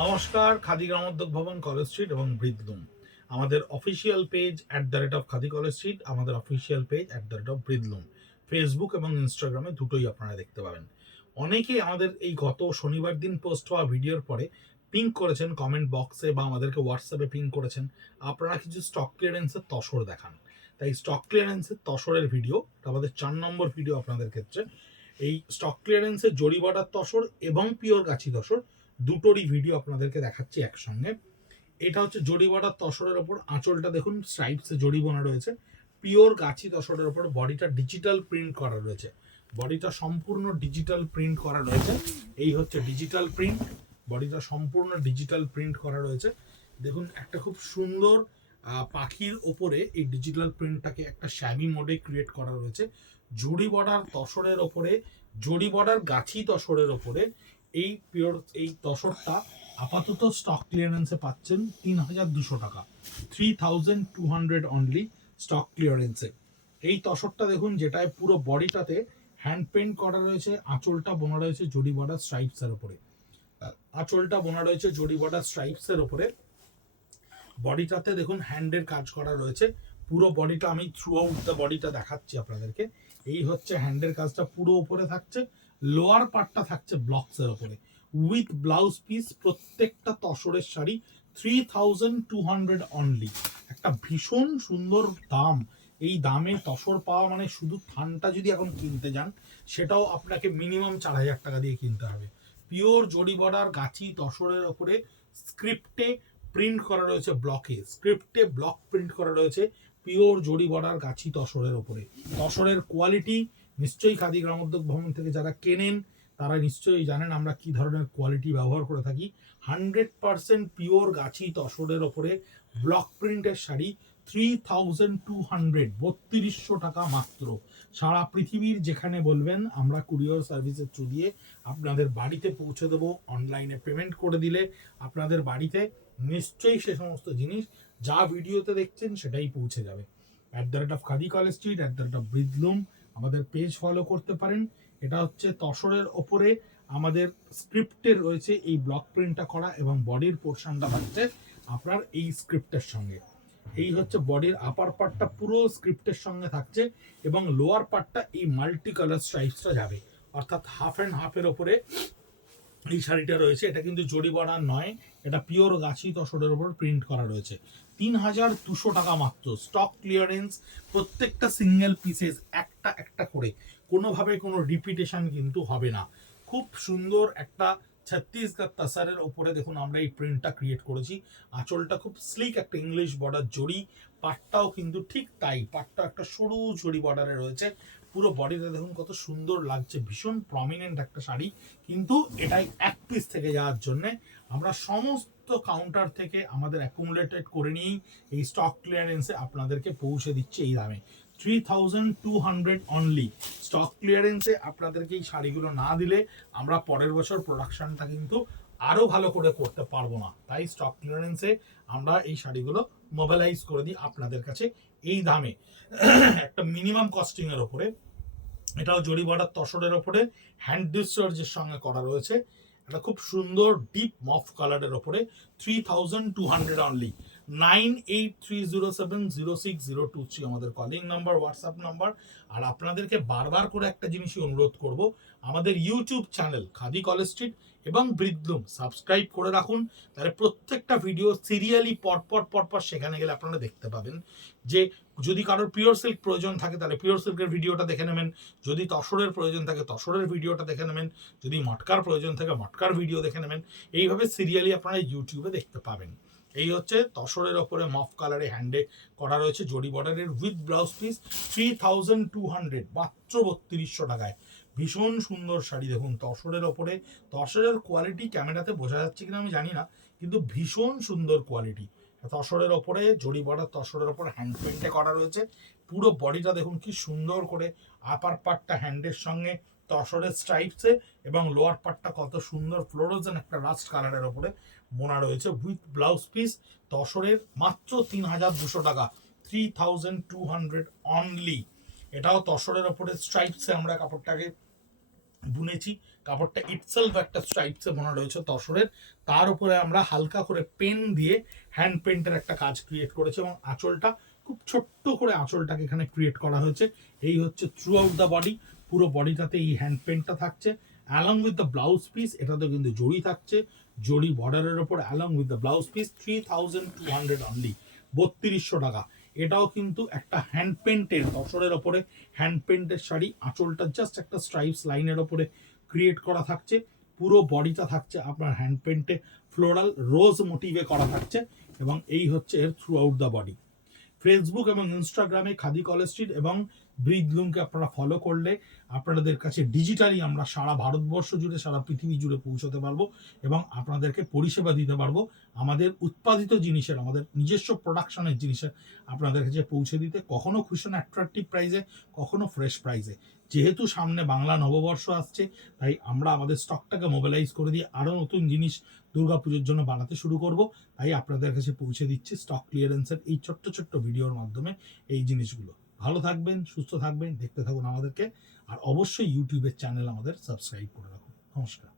নমস্কার, খাদি গ্রামোদ্যোগ ভবন, college street এবং ব্রিদলুম। আমাদের official page @khadi college street, আমাদের অফিসিয়াল পেজ @ব্রিদলুম, ফেসবুক এবং ইনস্টাগ্রামে দুটোই আপনারা দেখতে পাবেন। অনেকেই আমাদের এই গত শনিবার দিন পোস্ট হওয়া ভিডিওর পরে পিং করেছেন কমেন্ট বক্সে বা আমাদেরকে হোয়াটসঅ্যাপে পিং করেছেন, আপনারা কিছু স্টক ক্লিয়ারেন্সের তসর দেখান। তাই স্টক ক্লিয়ারেন্সের তসরের ভিডিও, আমাদের 4 নম্বর ভিডিও আপনাদের ক্ষেত্রে। এই স্টক ক্লিয়ারেন্সের জরিবাটার তসর এবং পিওর গাছি তসর দুটোরই ভিডিও আপনাদেরকে দেখাচ্ছি একসঙ্গে। এটা হচ্ছে জরিবাটার তসরের ওপর আঁচলটা দেখুন স্ট্রাইপসে জরি বোনা রয়েছে। পিওর গাছি তসরের ওপর বডিটা ডিজিটাল প্রিন্ট করা রয়েছে, বডিটা সম্পূর্ণ ডিজিটাল প্রিন্ট করা রয়েছে। এই হচ্ছে ডিজিটাল প্রিন্ট, বডিটা সম্পূর্ণ ডিজিটাল প্রিন্ট করা রয়েছে। দেখুন একটা খুব সুন্দর পাখির ওপরে এই ডিজিটাল প্রিন্টটাকে একটা শ্যামি মোডে ক্রিয়েট করা রয়েছে। জরি বর্ডার তসরের ওপরে, জরি বর্ডার গাছি তসরের ওপরে এই পিওর এই তসরটা আপাতত স্টক ক্লিয়ারেন্সে পাচ্ছেন ৩,২০০ টাকা, 3,200 অনলি স্টক ক্লিয়ারেন্সে। এই তসরটা দেখুন, যেটায় পুরো বডিটাতে হ্যান্ড পেন্ট করা রয়েছে, আঁচলটা বোনা রয়েছে জরি বর্ডার স্ট্রাইপসের ওপরে, আঁচলটা বোনা রয়েছে জরি বর্ডার স্ট্রাইপসের ওপরে। বডিটাতে দেখুন হ্যান্ডের কাজ করা রয়েছে, পুরো বডিটা আমি থ্রু আউট দ্য বডিটা দেখাচ্ছি আপনাদেরকে। এই হচ্ছে হ্যান্ডের কাজটা পুরো উপরে থাকছে, লোয়ার পার্টটা থাকছে ব্লকসের ওপরে উইথ ব্লাউজ পিস। প্রত্যেকটা তসরের শাড়ি 3,200 অনলি, একটা ভীষণ সুন্দর দাম। এই দামে তসর পাওয়া মানে শুধু থানটা যদি এখন কিনতে যান সেটাও আপনাকে মিনিমাম 4,000 টাকা দিয়ে কিনতে হবে। পিওর জরি বর্ডার গাছি তসরের ওপরে স্ক্রিপ্টে প্রিন্ট করা রয়েছে, ব্লকে স্ক্রিপ্টে ব্লক প্রিন্ট করা রয়েছে পিওর জরি বর্ডার গাছি তসরের ওপরে। তসরের কোয়ালিটি নিশ্চয়ই খাদি গ্রামোদ্যোগ ভবন থেকে যারা কেনেন তারা নিশ্চয়ই জানেন আমরা কি ধরনের কোয়ালিটি ব্যবহার করে থাকি। 100% পিওর গাছি তসরের ওপরে ব্লক প্রিন্টের শাড়ি 3,200, ৩২০০ টাকা মাত্র। সারা পৃথিবীর যেখানে বলবেন আমরা কুরিয়ার সার্ভিসের থ্রু দিয়ে আপনাদের বাড়িতে পৌঁছে দেবো। অনলাইনে পেমেন্ট করে দিলে আপনাদের বাড়িতে নিশ্চয়ই সে সমস্ত জিনিস যা ভিডিওতে দেখছেন সেটাই পৌঁছে যাবে। @খাদি কলেজ স্ট্রিট, @ব্রিদলুম আমাদের পেজ ফলো করতে পারেন। এটা হচ্ছে তসরের ওপরে আমাদের স্ক্রিপ্টের রয়েছে এই ব্লক প্রিন্টটা করা এবং বডির পোর্শনটা থাকছে আপনার এই স্ক্রিপ্টের সঙ্গে। এই হচ্ছে বডির আপার পার্টটা পুরো স্ক্রিপ্টের সঙ্গে থাকছে এবং লোয়ার পার্টটা এই মাল্টি কালার স্ট্রাইপসটা যাবে, অর্থাৎ হাফ অ্যান্ড হাফের ওপরে এই শাড়িটা রয়েছে। এটা কিন্তু জরি বর্ডার নয়, এটা পিওর গাছি তসরের উপর প্রিন্ট করা রয়েছে। ৩,২০০ টাকা মাত্র স্টক ক্লিয়ারেন্স। প্রত্যেকটা সিঙ্গেল পিসেস একটা একটা করে, কোনোভাবে কোনো রিপিটেশন কিন্তু হবে না। খুব সুন্দর একটা ছত্তিশগড় তাসারের ওপরে দেখুন আমরা এই প্রিন্টটা ক্রিয়েট করেছি। আঁচলটা খুব স্লিক একটা ইংলিশ বর্ডার জরি, পাটটাও কিন্তু ঠিক তাই, পাটটা একটা সরু জরি বর্ডারে রয়েছে। পুরো বডিটা দেখুন কত সুন্দর লাগছে, ভীষণ প্রমিনেন্ট একটা শাড়ি। কিন্তু এটাই এক পিস থেকে যাওয়ার জন্য আমরা সমস্ত কাউন্টার থেকে আমাদের অ্যাকুমুলেটেড করে নিয়েই এই স্টক ক্লিয়ারেন্সে আপনাদেরকে পৌঁছে দিচ্ছে এই দামে। 3,200 অনলি স্টক ক্লিয়ারেন্সে আপনাদেরকে এই শাড়িগুলো না দিলে আমরা পরের বছর প্রোডাকশনটা কিন্তু আরো ভালো করে করতে পারবো না। তাই স্টক ক্লিয়ারেন্সে আমরা এই শাড়িগুলো মোবাইলাইজ করে দিই আপনাদের কাছে এই দামে, একটা মিনিমাম কস্টিং এর ওপরে। এটাও জরি বর্ডার তসরের ওপরে হ্যান্ড ডিসচার্জের সঙ্গে করা রয়েছে। এটা খুব সুন্দর ডিপ মফ কালারের ওপরে 3,200 অনলি। 9830706023 আমাদের কলিং নাম্বার, হোয়াটসঅ্যাপ নাম্বার। আর আপনাদেরকে বারবার করে একটা জিনিসই অনুরোধ করব, আমাদের YouTube channel khadi college street এবং ব্রিদলুম সাবস্ক্রাইব করে রাখুন। তাহলে প্রত্যেকটা ভিডিও সিরিয়ালি পরপর সেখানে গেলে আপনারা দেখতে পাবেন। যে যদি কারোর পিওর সিল্ক প্রয়োজন থাকে তাহলে পিওর সিল্কের ভিডিওটা দেখে নেবেন, যদি তসরের প্রয়োজন থাকে তসরের ভিডিওটা দেখে নেবেন, যদি মটকার প্রয়োজন থাকে মটকার ভিডিও দেখে নেবেন। এইভাবে সিরিয়ালি আপনারা ইউটিউবে দেখতে পাবেন। এই হচ্ছে তসরের ওপরে মফ কালারে হ্যান্ডে করা রয়েছে জরি বর্ডারের উইথ ব্লাউজ পিস, 3,200 মাত্র ৩২০০ টাকায়। ভীষণ সুন্দর শাড়ি দেখুন তসরের ওপরে। তসরের কোয়ালিটি ক্যামেরাতে বোঝা যাচ্ছে কিনা আমি জানি না, কিন্তু ভীষণ সুন্দর কোয়ালিটি। তসরের ওপরে জরি বর্ডার তসরের ওপর হ্যান্ড পেন্টে করা রয়েছে। পুরো বডিটা দেখুন কি সুন্দর করে, আপার পার্টটা হ্যান্ডের সঙ্গে তসরের স্ট্রাইপসে এবং লোয়ার পার্টটা কত সুন্দর ফ্লোরোজেন একটা রাস্ট কালারের ওপরে বোনা রয়েছে উইথ ব্লাউজ পিস। তসরের মাত্র ৩,২০০ টাকা, 3,200 অনলি। এটাও তসরের ওপরে স্ট্রাইপসে আমরা কাপড়টাকে বুনেছি, কাপড়টা ইটসেলফ একটা স্ট্রাইপসে বোনা রয়েছে তসরের, তার উপরে আমরা হালকা করে পেন দিয়ে হ্যান্ড পেন্টের একটা কাজ ক্রিয়েট করেছি এবং আঁচলটা খুব ছোট্ট করে আঁচলটাকে এখানে ক্রিয়েট করা হয়েছে। এই হচ্ছে থ্রু আউট দ্য বডি, পুরো বডিটাতে এই হ্যান্ড পেন্টটা থাকছে। Along with the blouse piece, এটাতে কিন্তু জড়ি থাকছে, জড়ি বর্ডারের ওপর along with the blouse piece 3200 only, 3200 টাকা। এটাও কিন্তু একটা হ্যান্ড পেন্টের তসরের ওপরে হ্যান্ড পেন্টের শাড়ি, আঁচলটা জাস্ট একটা স্ট্রাইপস লাইনের ওপরে ক্রিয়েট করা থাকছে, পুরো বডিটা থাকছে আপনার হ্যান্ড পেন্টে ফ্লোরাল রোজ মোটিভে করা থাকছে এবং এই হচ্ছে এর through out the body. Facebook এবং ইনস্টাগ্রামে খাদি কলেজ স্ট্রিট এবং ব্রিদলুমকে আপনারা ফলো করলে আপনাদের কাছে ডিজিটালি আমরা সারা ভারতবর্ষ জুড়ে, সারা পৃথিবী জুড়ে পৌঁছতে পারবো এবং আপনাদেরকে পরিষেবা দিতে পারবো আমাদের উৎপাদিত জিনিসের, আমাদের নিজস্ব প্রোডাকশনের জিনিসের আপনাদের কাছে পৌঁছে দিতে, কখনো ভীষণ অ্যাট্রাকটিভ প্রাইসে, কখনো ফ্রেশ প্রাইসে। যেহেতু সামনে বাংলা নববর্ষ আসছে, তাই আমরা আমাদের স্টকটাকে মোবিলাইজ করে দিয়ে আরও নতুন জিনিস দুর্গাপুজোর জন্য বানাতে শুরু করব। তাই আপনাদের কাছে পৌঁছে দিচ্ছি স্টক ক্লিয়ারেন্সের এই ছোট্ট ছোট্ট ভিডিওর মাধ্যমে এই জিনিসগুলো। ভালো থাকবেন, সুস্থ থাকবেন, দেখতে থাকুন আমাদেরকে, আর অবশ্যই ইউটিউবের চ্যানেল আমাদের সাবস্ক্রাইব করে রাখুন। নমস্কার।